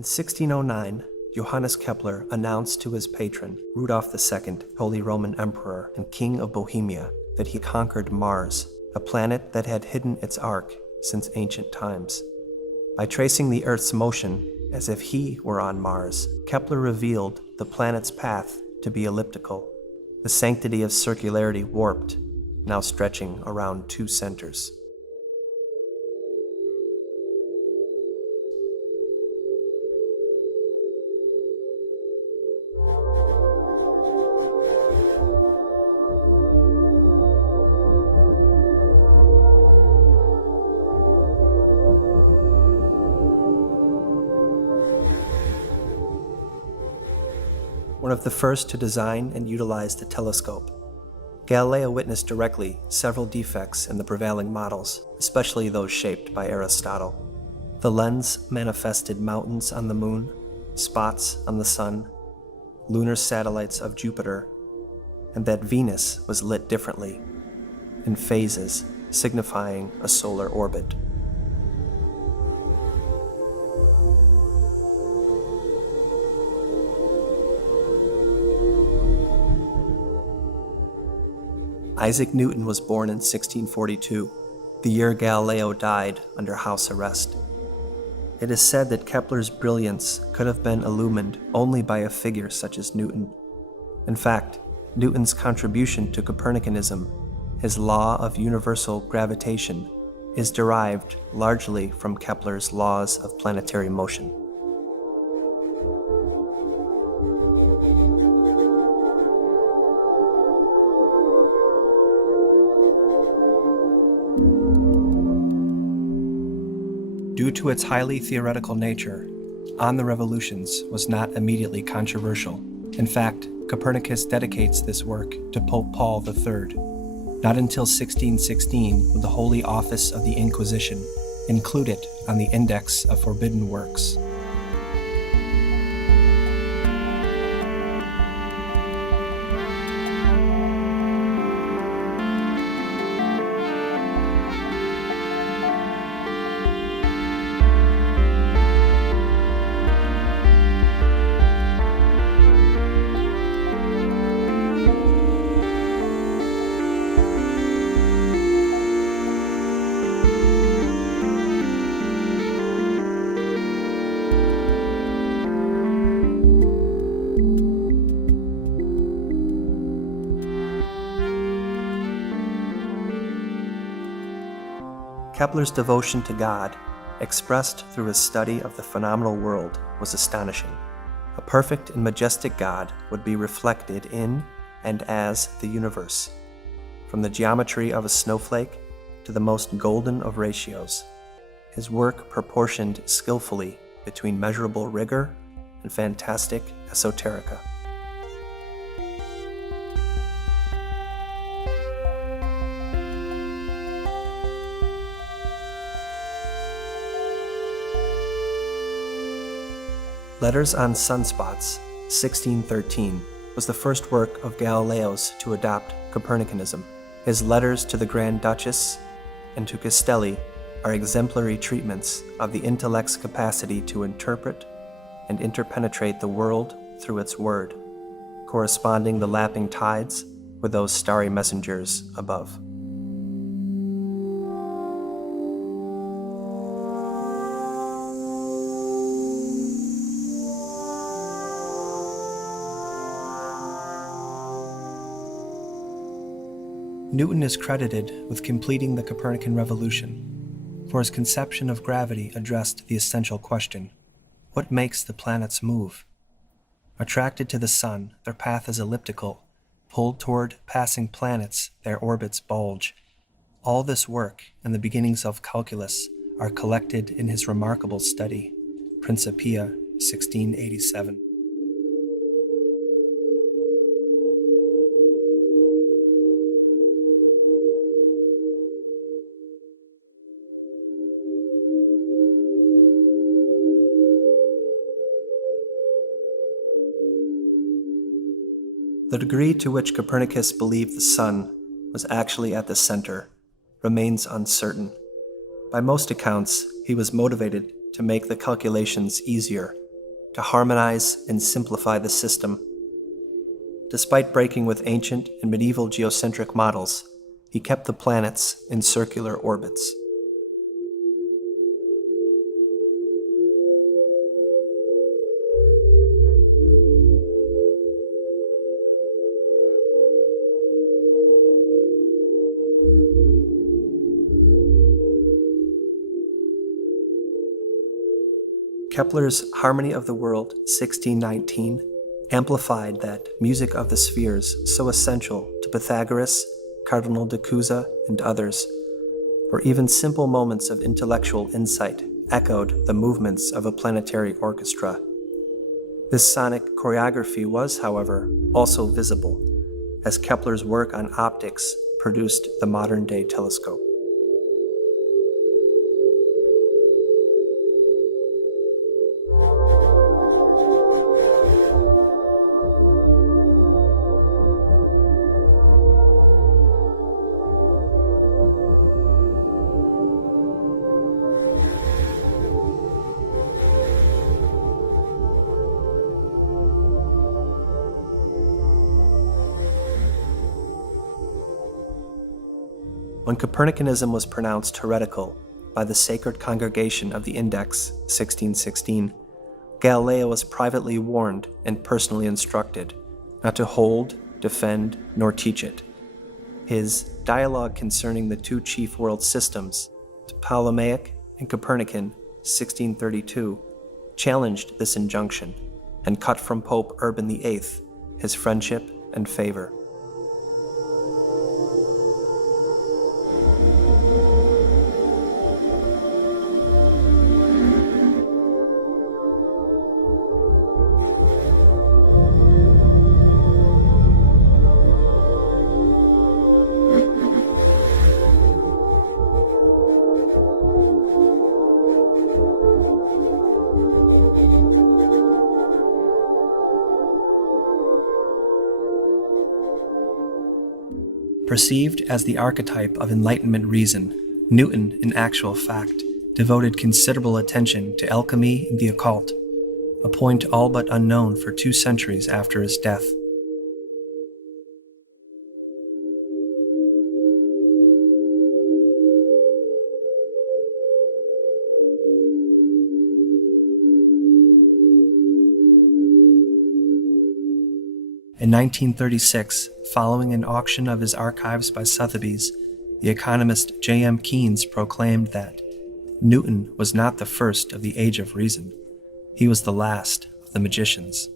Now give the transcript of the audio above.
In 1609, Johannes Kepler announced to his patron, Rudolf II, Holy Roman Emperor and King of Bohemia, that he conquered Mars, a planet that had hidden its arc since ancient times. By tracing the Earth's motion as if he were on Mars, Kepler revealed the planet's path to be elliptical, the sanctity of circularity warped, now stretching around two centers. One of the first to design and utilize the telescope, Galileo witnessed directly several defects in the prevailing models, especially those shaped by Aristotle. The lens manifested mountains on the moon, spots on the sun, lunar satellites of Jupiter, and that Venus was lit differently, in phases, signifying a solar orbit. Isaac Newton was born in 1642, the year Galileo died under house arrest. It is said that Kepler's brilliance could have been illumined only by a figure such as Newton. In fact, Newton's contribution to Copernicanism, his law of universal gravitation, is derived largely from Kepler's laws of planetary motion. Due to its highly theoretical nature, On the Revolutions was not immediately controversial. In fact, Copernicus dedicates this work to Pope Paul III. Not until 1616 would the Holy Office of the Inquisition include it on the Index of Forbidden Works. Kepler's devotion to God, expressed through his study of the phenomenal world, was astonishing. A perfect and majestic God would be reflected in and as the universe, from the geometry of a snowflake to the most golden of ratios. His work proportioned skillfully between measurable rigor and fantastic esoterica. Letters on Sunspots, 1613, was the first work of Galileo's to adopt Copernicanism. His letters to the Grand Duchess and to Castelli are exemplary treatments of the intellect's capacity to interpret and interpenetrate the world through its word, corresponding the lapping tides with those starry messengers above. Newton is credited with completing the Copernican Revolution, for his conception of gravity addressed the essential question: what makes the planets move? Attracted to the sun, their path is elliptical. Pulled toward passing planets, their orbits bulge. All this work and the beginnings of calculus are collected in his remarkable study, Principia, 1687. The degree to which Copernicus believed the sun was actually at the center remains uncertain. By most accounts, he was motivated to make the calculations easier to harmonize and simplify the system. Despite breaking with ancient and medieval geocentric models, he kept the planets in circular orbits. Kepler's Harmony of the World 1619 amplified that music of the spheres so essential to Pythagoras, Cardinal de Cusa, and others, where even simple moments of intellectual insight echoed the movements of a planetary orchestra. This sonic choreography was, however, also visible, as Kepler's work on optics produced the modern-day telescope. When Copernicanism was pronounced heretical by the Sacred Congregation of the Index 1616, Galileo was privately warned and personally instructed not to hold, defend, nor teach it. His Dialogue Concerning the Two Chief World Systems, Ptolemaic and Copernican 1632, challenged this injunction and cut from Pope Urban VIII his friendship and favor. Perceived as the archetype of Enlightenment reason, Newton, in actual fact, devoted considerable attention to alchemy and the occult, a point all but unknown for 2 centuries after his death. In 1936, following an auction of his archives by Sotheby's, the economist J.M. Keynes proclaimed that Newton was not the first of the Age of Reason. He was the last of the magicians.